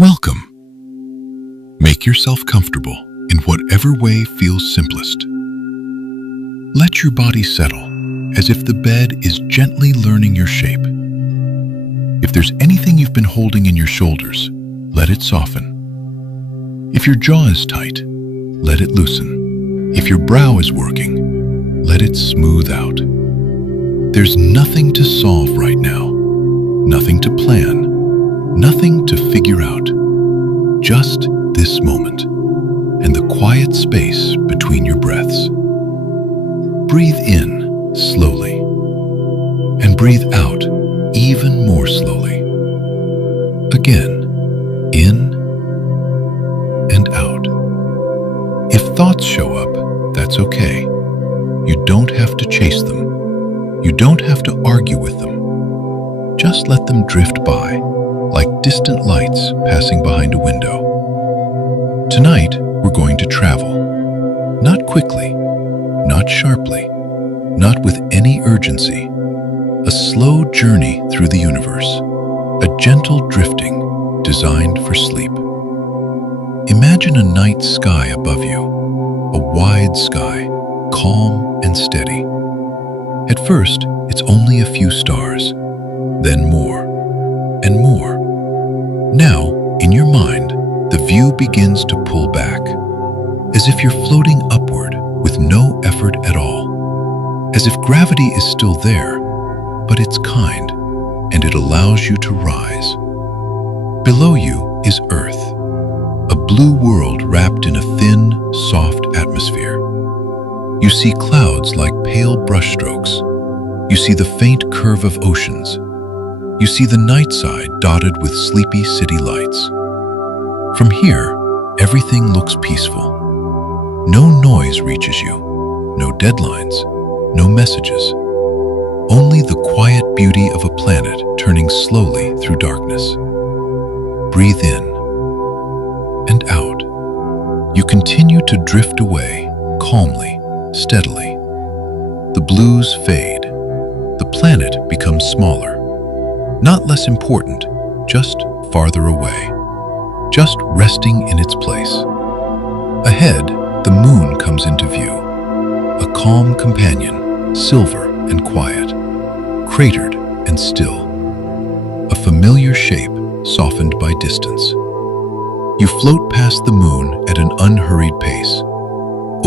Welcome. Make yourself comfortable in whatever way feels simplest. Let your body settle as if the bed is gently learning your shape. If there's anything you've been holding in your shoulders, let it soften. If your jaw is tight, let it loosen. If your brow is working, let it smooth out. There's nothing to solve right now, nothing to plan, nothing to figure out. Just this moment and the quiet space between your breaths. Breathe in slowly and breathe out even more slowly. Again, in and out. If thoughts show up, that's okay. You don't have to chase them. You don't have to argue with them. Just let them drift by, like distant lights passing behind a window. Tonight, we're going to travel. Not quickly, not sharply, not with any urgency. A slow journey through the universe, a gentle drifting designed for sleep. Imagine a night sky above you, a wide sky, calm and steady. At first, it's only a few stars, then more and more. Now, in your mind, the view begins to pull back, as if you're floating upward with no effort at all, as if gravity is still there, but it's kind, and it allows you to rise. Below you is Earth, a blue world wrapped in a thin, soft atmosphere. You see clouds like pale brushstrokes. You see the faint curve of oceans. You see the night side dotted with sleepy city lights. From here, everything looks peaceful. No noise reaches you, no deadlines, no messages. Only the quiet beauty of a planet turning slowly through darkness. Breathe in and out. You continue to drift away, calmly, steadily. The blues fade. The planet becomes smaller. Not less important, just farther away. Just resting in its place. Ahead, the moon comes into view. A calm companion, silver and quiet, cratered and still. A familiar shape softened by distance. You float past the moon at an unhurried pace,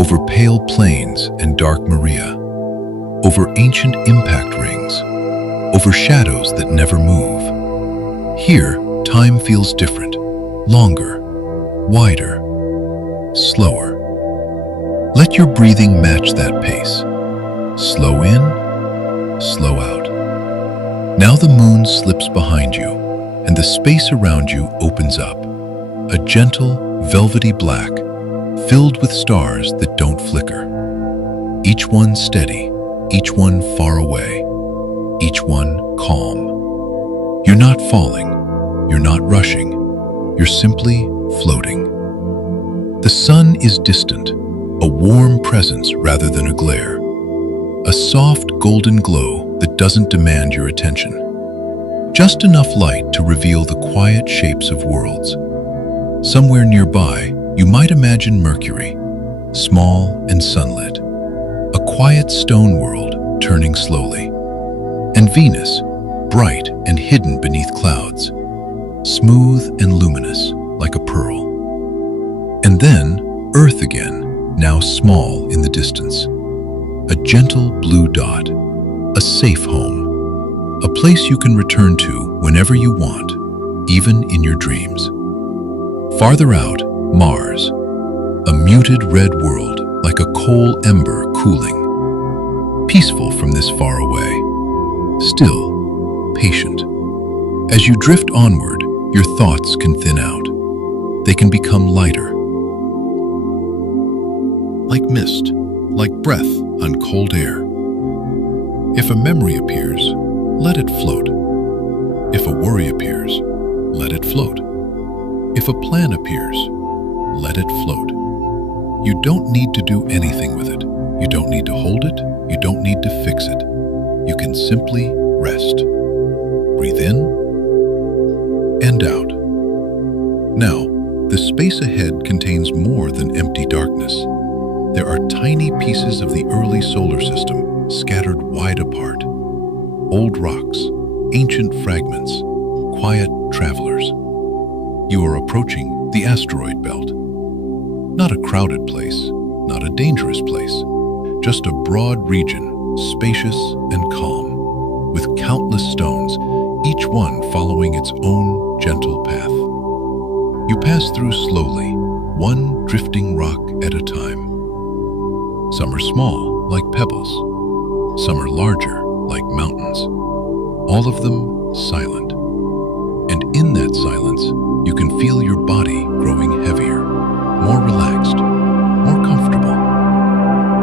over pale plains and dark Maria, over ancient impact rings, over shadows that never move. Here, time feels different, longer, wider, slower. Let your breathing match that pace. Slow in, slow out. Now the moon slips behind you, and the space around you opens up, a gentle, velvety black, filled with stars that don't flicker. Each one steady, each one far away, each one calm. You're not falling, you're not rushing, you're simply floating. The sun is distant, a warm presence rather than a glare. A soft golden glow that doesn't demand your attention. Just enough light to reveal the quiet shapes of worlds. Somewhere nearby, you might imagine Mercury, small and sunlit. A quiet stone world turning slowly. And Venus, bright and hidden beneath clouds. Smooth and luminous, like a pearl. And then, Earth again, now small in the distance. A gentle blue dot, a safe home, a place you can return to whenever you want, even in your dreams. Farther out, Mars, a muted red world like a coal ember cooling. Peaceful from this far away, still patient. As you drift onward, your thoughts can thin out. They can become lighter. Like mist, like breath on cold air. If a memory appears, let it float. If a worry appears, let it float. If a plan appears, let it float. You don't need to do anything with it. You don't need to hold it. You don't need to fix it. You can simply rest. Breathe in and out. Now, the space ahead contains more than empty darkness. There are tiny pieces of the early solar system scattered wide apart. Old rocks, ancient fragments, quiet travelers. You are approaching the asteroid belt. Not a crowded place, not a dangerous place, just a broad region, spacious and calm, with countless stones, each one following its own gentle path. You pass through slowly, one drifting rock at a time. Some are small, like pebbles. Some are larger, like mountains. All of them silent. And in that silence, you can feel your body growing heavier, more relaxed, more comfortable.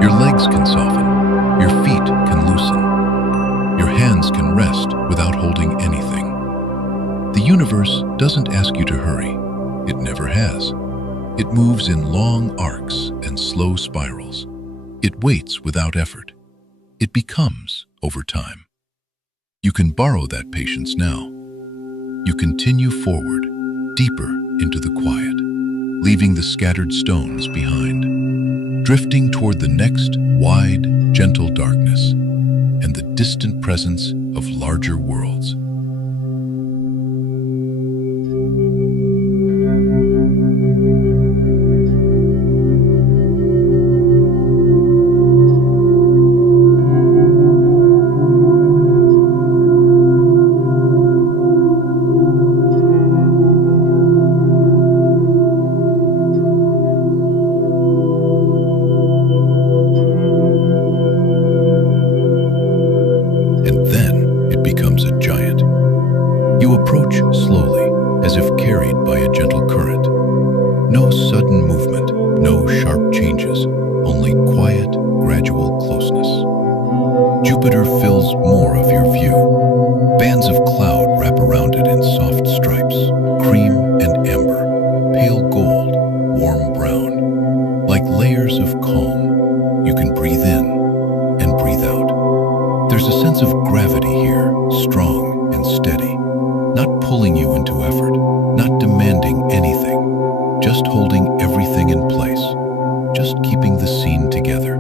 Your legs can soften, your feet can loosen. Your hands can rest without holding anything. The universe doesn't ask you to hurry. It never has. It moves in long arcs and slow spirals. It waits without effort. It becomes over time. You can borrow that patience now. You continue forward, deeper into the quiet, leaving the scattered stones behind, drifting toward the next wide, gentle darkness and the distant presence of larger worlds. Jupiter fills more of your view. Bands of cloud wrap around it in soft stripes, cream and amber, pale gold, warm brown. Like layers of calm, you can breathe in and breathe out. There's a sense of gravity here, strong and steady, not pulling you into effort, not demanding anything, just holding everything in place, just keeping the scene together.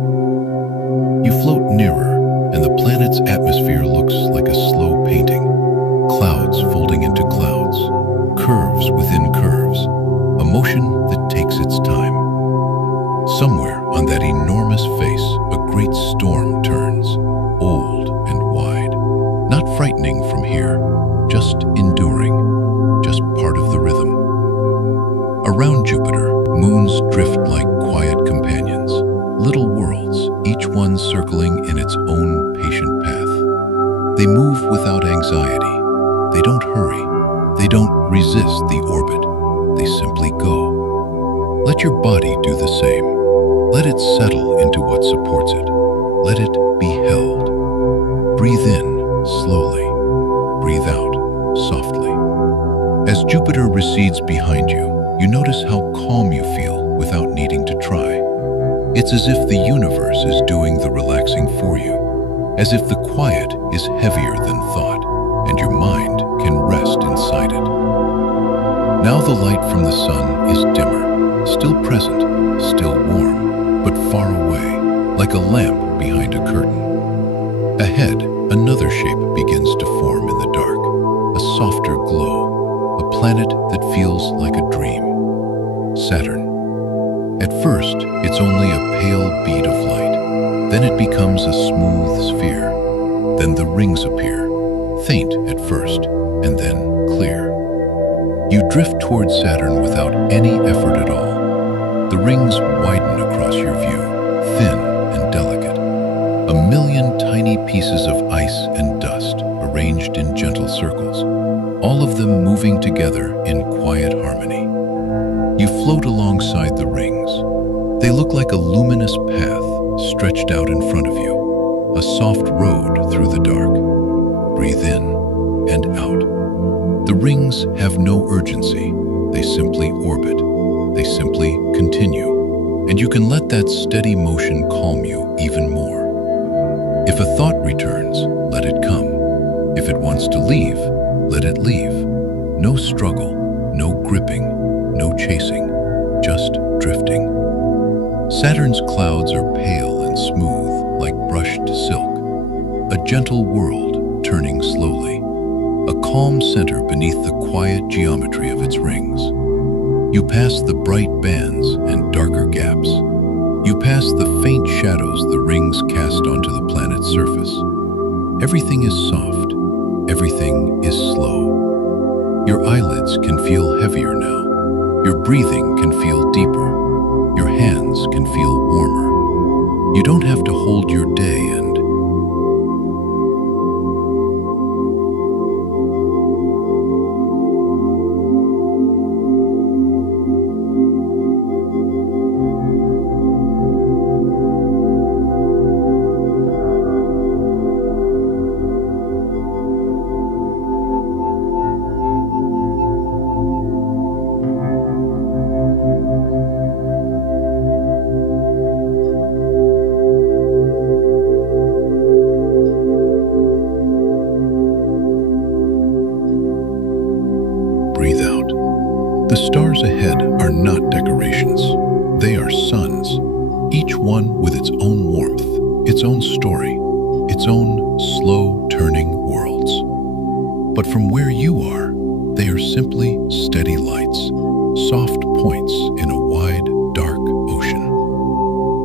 You float nearer, and the planet's atmosphere looks like a slow painting. Clouds folding into clouds, curves within curves, a motion that takes its time. Somewhere on that enormous face, a great storm turns, old and wide. Not frightening from here, just enduring, just part of the rhythm. Around Jupiter, moons drift like quiet companions, little worlds, each one circling in its own patient path. They move without anxiety. They don't hurry. They don't resist the orbit. They simply go. Let your body do the same. Let it settle into what supports it. Let it be held. Breathe in slowly. Breathe out softly. As Jupiter recedes behind you, you notice how calm you feel without needing to try. It's as if the universe is doing the relaxing for you, as if the quiet is heavier than thought, and your mind can rest inside it. Now the light from the sun is dimmer, still present, still warm, but far away, like a lamp behind a curtain. Ahead, another shape begins to form in the dark, a softer glow, a planet that feels like a dream. Saturn. At first, it's only a pale bead of light. Then it becomes a smooth sphere. Then the rings appear, faint at first, and then clear. You drift toward Saturn without any effort at all. The rings widen across your view, thin and delicate. A million tiny pieces of ice and dust arranged in gentle circles, all of them moving together in quiet harmony. You float alongside the rings. They look like a luminous path stretched out in front of you, a soft road through the dark. Breathe in and out. The rings have no urgency. They simply orbit. They simply continue. And you can let that steady motion calm you even more. If a thought returns, let it come. If it wants to leave, let it leave. No struggle, no gripping, chasing, just drifting. Saturn's clouds are pale and smooth, like brushed silk. A gentle world turning slowly. A calm center beneath the quiet geometry of its rings. You pass the bright bands and darker gaps. You pass the faint shadows the rings cast onto the planet's surface. Everything is soft. Everything is slow. Your eyelids can feel heavier now. Your breathing can feel deeper. Your hands can feel warmer. You don't have to hold your day and breathe out. The stars ahead are not decorations. They are suns, each one with its own warmth, its own story, its own slow-turning worlds. But from where you are, they are simply steady lights, soft points in a wide, dark ocean.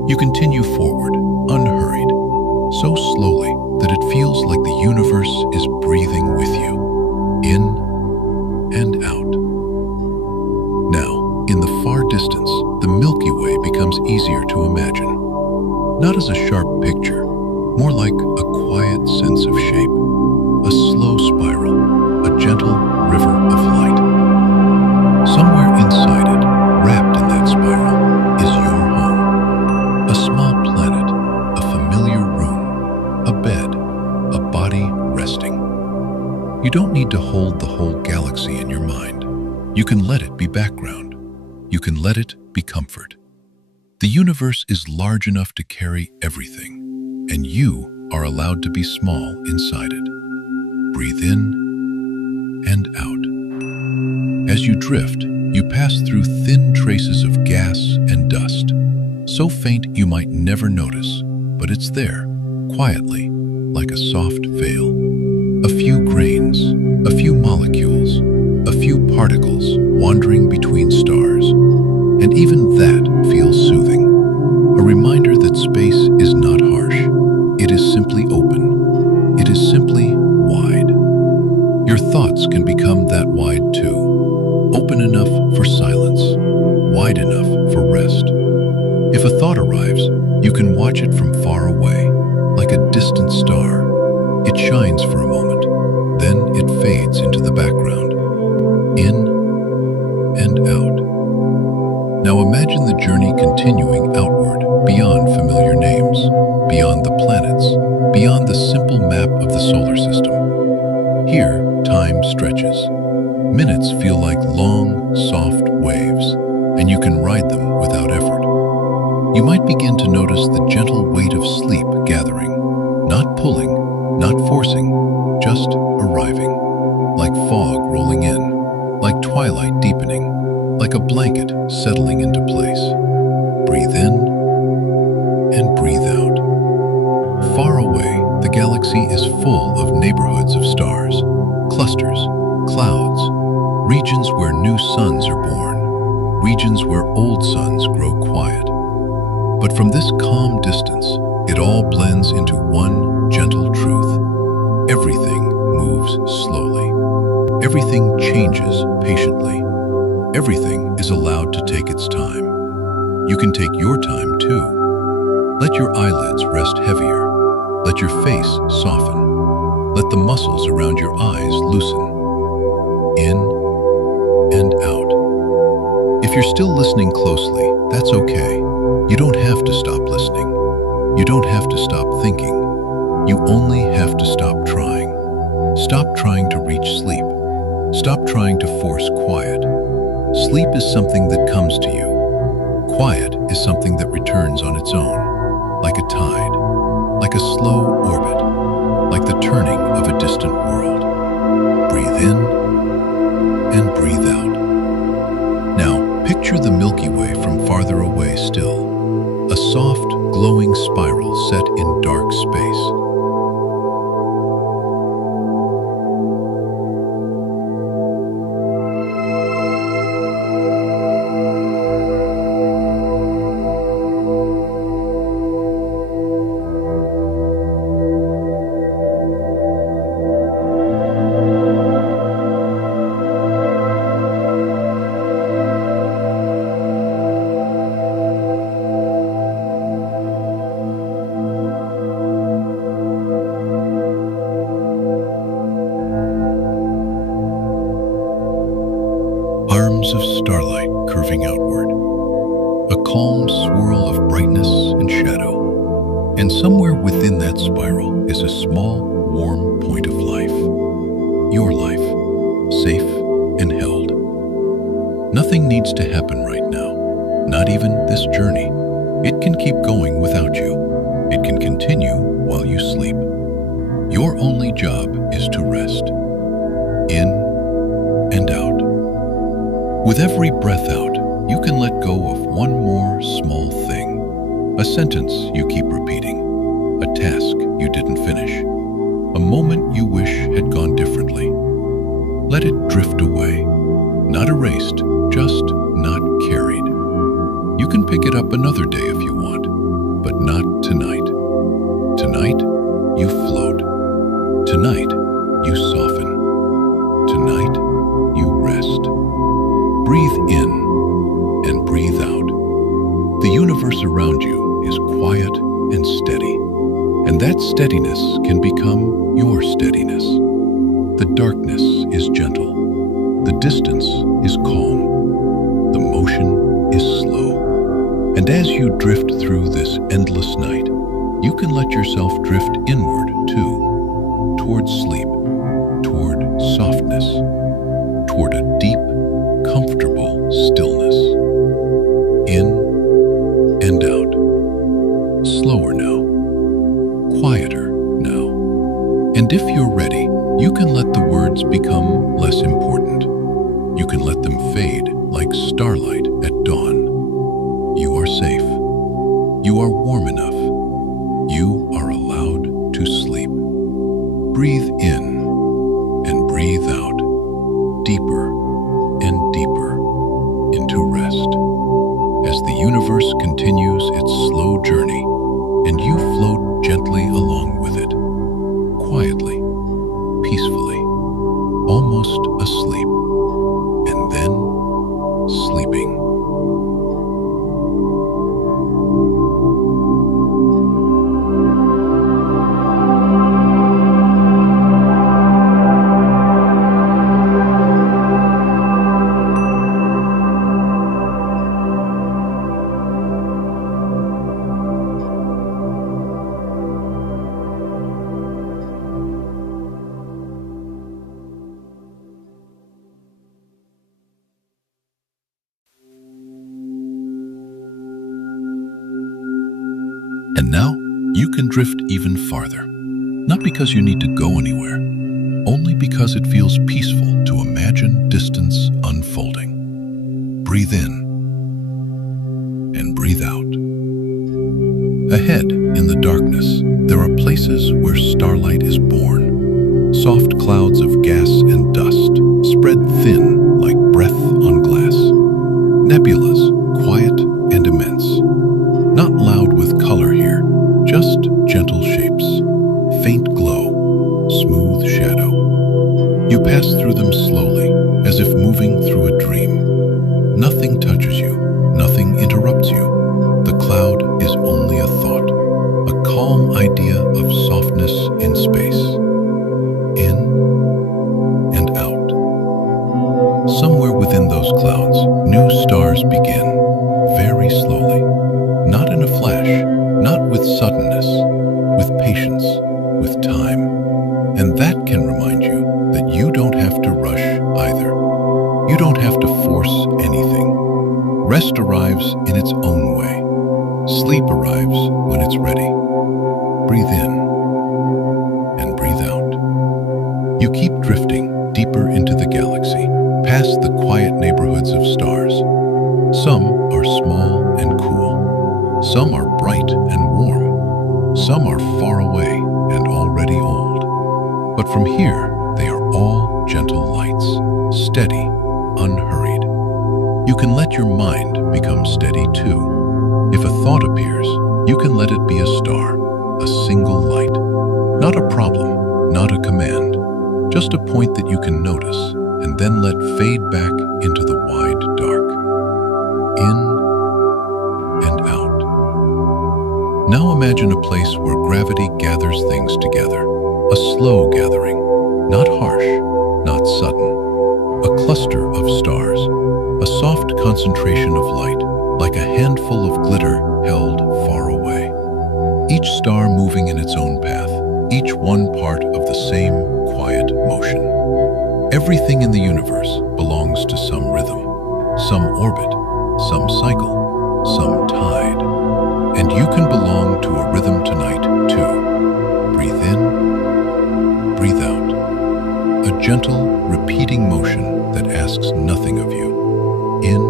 You continue forward, unhurried, so slowly that it feels like the universe is breathing with you, in and out. Now, in the far distance, the Milky Way becomes easier to imagine. Not as a sharp picture, more like a quiet sense of shape, a slow spiral, a gentle river of light. Somewhere inside it, wrapped in that spiral, is your home. A small planet, a familiar room, a bed, a body resting. You don't need to hold the whole galaxy in your mind. You can let it be background. You can let it be comfort. The universe is large enough to carry everything, and you are allowed to be small inside it. Breathe in and out. As you drift, you pass through thin traces of gas and dust, so faint you might never notice, but it's there, quietly, like a soft veil. A few grains, a few molecules, a few particles wandering between stars, and even that feels soothing. A reminder that space is not harsh. It is simply open. It is simply wide. Your thoughts can become that wide too. Open enough for silence, wide enough for rest. If a thought arrives, you can watch it from far away, like a distant star. It shines for a moment, then it fades into the background, in and out. Now imagine the journey continuing outward, beyond familiar names, beyond the planets, beyond the simple map of the solar system. Here, time stretches. Minutes feel like long, soft waves, and you can ride them without effort. You might begin to notice the gentle weight of sleep gathering, not pulling, not forcing, just arriving, like fog rolling in, like twilight deepening, like a blanket settling into place. Breathe in and breathe out. Far away, the galaxy is full of neighborhoods of stars, clusters, clouds, regions where new suns are born, regions where old suns grow quiet. But from this calm distance, it all blends into one gentle truth. Everything moves slowly. Everything changes patiently. Everything is allowed to take its time. You can take your time too. Let your eyelids rest heavier. Let your face soften. Let the muscles around your eyes loosen. In and out. If you're still listening closely, that's okay. You don't have to stop listening. You don't have to stop thinking. You only have to stop trying. Stop trying to reach sleep. Stop trying to force quiet. Sleep is something that comes to you. Quiet is something that returns on its own, like a tide, like a slow orbit, like the turning of a distant world. Breathe in and breathe out. Now, Picture the Milky Way from farther away still, a soft, glowing spiral set in dark space. Arms of starlight curving outward, a calm swirl of brightness and shadow, and somewhere within that spiral is a small, warm point of life. Your life, safe and held. Nothing needs to happen right now, not even this journey. It can keep going without you. It can continue while you sleep. Your only job is to rest, in and out. With every breath out, you can let go of one more small thing. A sentence you keep repeating, a task you didn't finish, a moment you wish had gone differently. Let it drift away, not erased, just not carried. You can pick it up another day if you want, but not tonight. Tonight, you float. Tonight, you soften. Tonight, you rest. Breathe in and breathe out. The universe around you is quiet and steady, and that steadiness can become your steadiness. The darkness is gentle. The distance is calm. The motion is slow. And as you drift through this endless night, you can let yourself drift inward too, toward sleep, toward softness, toward a deep, comfortable stillness. In and out. Slower now. Quieter now. And if you're ready, you can let the words become less important. You can let them fade like starlight at dawn. You are safe. You are warm enough. You are allowed to sleep. Breathe in and breathe out, deeper and deeper into rest, as the universe continues its slow journey and you float gently along with it, quietly, peacefully, almost asleep, and then sleeping. And now, you can drift even farther. Not because you need to go anywhere, only because it feels peaceful to imagine distance unfolding. Breathe in and breathe out. Ahead, in the darkness, there are places where starlight is born. Soft clouds of gas and dust spread thin like breath on glass. Nebulas, quiet and immense. Not loud with color here, just gentle shapes, faint glow, smooth shadow. You pass through them slowly, as if moving through a dream. Nothing touches you, nothing interrupts you. The cloud is only a thought, a calm idea of softness in space. In and out. Somewhere within those clouds, new stars begin, very slowly. Not in a flash, not with suddenness, with patience, with time. And that can remind you that you don't have to rush either. You don't have to force anything. Rest arrives in its own way. Sleep arrives when it's ready. Breathe in and breathe out. You keep drifting deeper into the galaxy, past the quiet neighborhoods of stars. Some are small and cool. Some are bright and warm. Some are far away and already old. But from here, they are all gentle lights, steady, unhurried. You can let your mind become steady too. If a thought appears, you can let it be a star, a single light. Not a problem, not a command, just a point that you can notice and then let fade back into the wide dark. In and out. Now imagine a place where gravity gathers things together. A slow gathering, not harsh, not sudden. A cluster of stars, a soft concentration of light, like a handful of glitter held far away. Each star moving in its own path, each one part of the same quiet motion. Everything in the universe belongs to some rhythm, some orbit, some cycle, some tide. And you can belong to a rhythm tonight too. Breathe in, breathe out. A gentle, repeating motion that asks nothing of you. In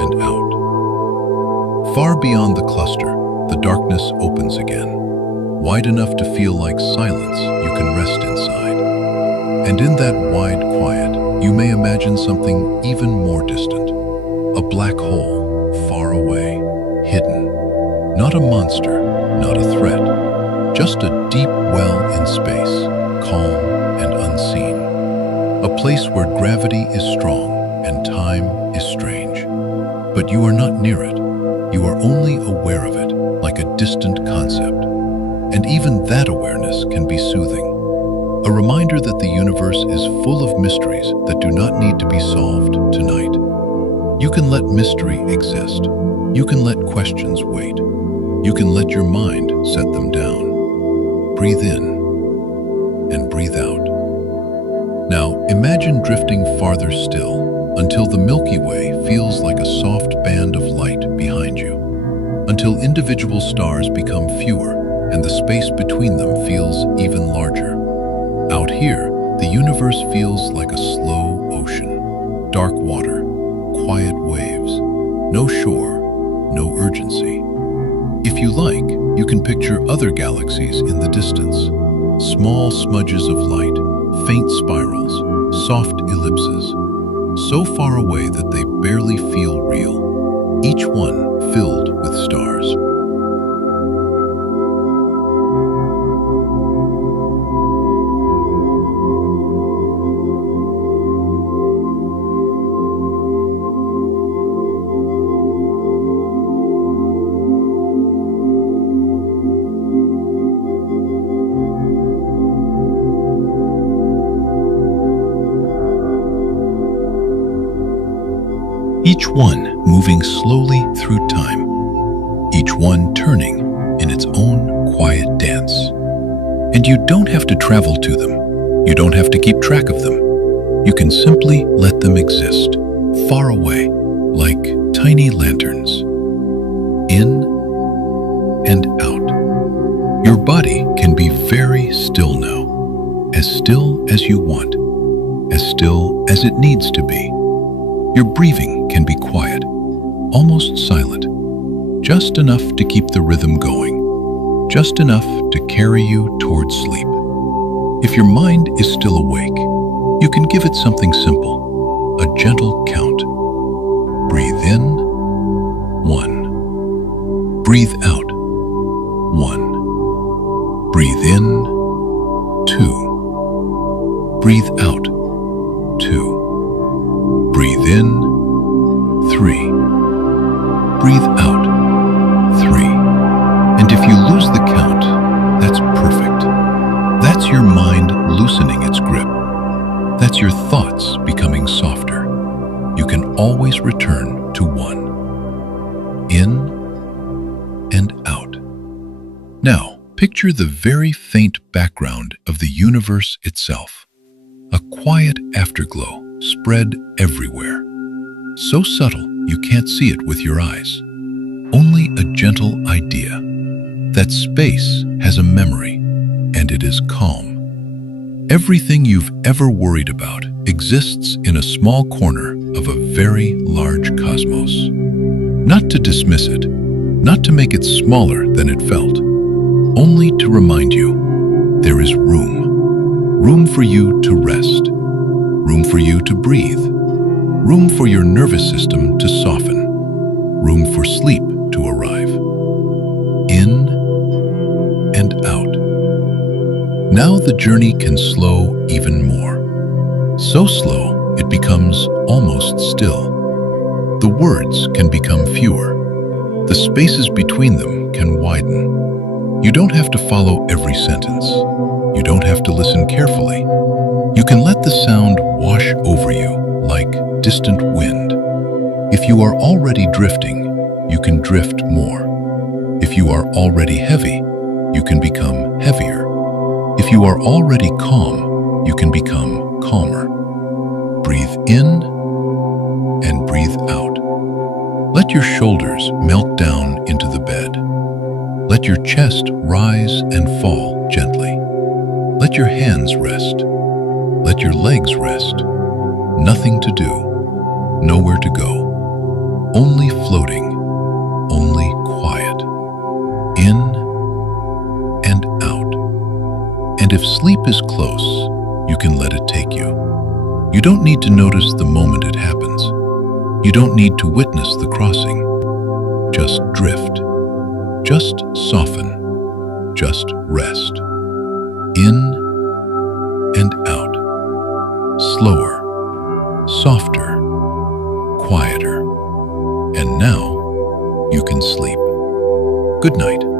and out. Far beyond the cluster, the darkness opens again, wide enough to feel like silence you can rest inside. And in that wide quiet, you may imagine something even more distant. A black hole, far away, hidden. Not a monster, not a threat, just a deep well in space, calm and unseen. A place where gravity is strong and time is strange. But you are not near it. You are only aware of it, like a distant concept. And even that awareness can be soothing. A reminder that the universe is full of mysteries that do not need to be solved tonight. You can let mystery exist. You can let questions wait. You can let your mind set them down. Breathe in and breathe out. Now imagine drifting farther still until the Milky Way feels like a soft band of light behind you, until individual stars become fewer and the space between them feels even larger. Out here, the universe feels like a slow ocean, dark water, quiet waves, no shore, no urgency. If you like, you can picture other galaxies in the distance, small smudges of light, faint spirals, soft ellipses, so far away that they barely feel real, each one filled with stars. Each one moving slowly through time, each one turning in its own quiet dance. And you don't have to travel to them. You don't have to keep track of them. You can simply let them exist, far away, like tiny lanterns. In and out. Your body can be very still now, as still as you want, as still as it needs to be. Your breathing can be quiet, almost silent, just enough to keep the rhythm going, just enough to carry you towards sleep. If your mind is still awake, you can give it something simple, a gentle count. Breathe in, 1. Breathe out, 1. Breathe in, 2. Breathe out, 2. Breathe in, 3. Breathe out, 3. And if you lose the count, that's perfect. That's your mind loosening its grip. That's your thoughts becoming softer. You can always return to 1. In and out. Now, picture the very faint background of the universe itself. A quiet afterglow spread everywhere. So subtle you can't see it with your eyes. Only a gentle idea that space has a memory and it is calm. Everything you've ever worried about exists in a small corner of a very large cosmos. Not to dismiss it, not to make it smaller than it felt, only to remind you there is room. Room for you to rest. Room for you to breathe. Room for your nervous system to soften. Room for sleep to arrive. In and out. Now the journey can slow even more. So slow, it becomes almost still. The words can become fewer. The spaces between them can widen. You don't have to follow every sentence. You don't have to listen carefully. You can let the sound wash over you like distant wind. If you are already drifting, you can drift more. If you are already heavy, you can become heavier. If you are already calm, you can become calmer. Breathe in and breathe out. Let your shoulders melt down into the bed. Let your chest rise and fall gently. Let your hands rest. Let your legs rest. Nothing to do. Nowhere to go. Only floating. Only quiet. In and out. And if sleep is close, you can let it take you. You don't need to notice the moment it happens. You don't need to witness the crossing. Just drift. Just soften. Just rest. In and out. Slower. Softer. Quieter. And now you can sleep. Good night.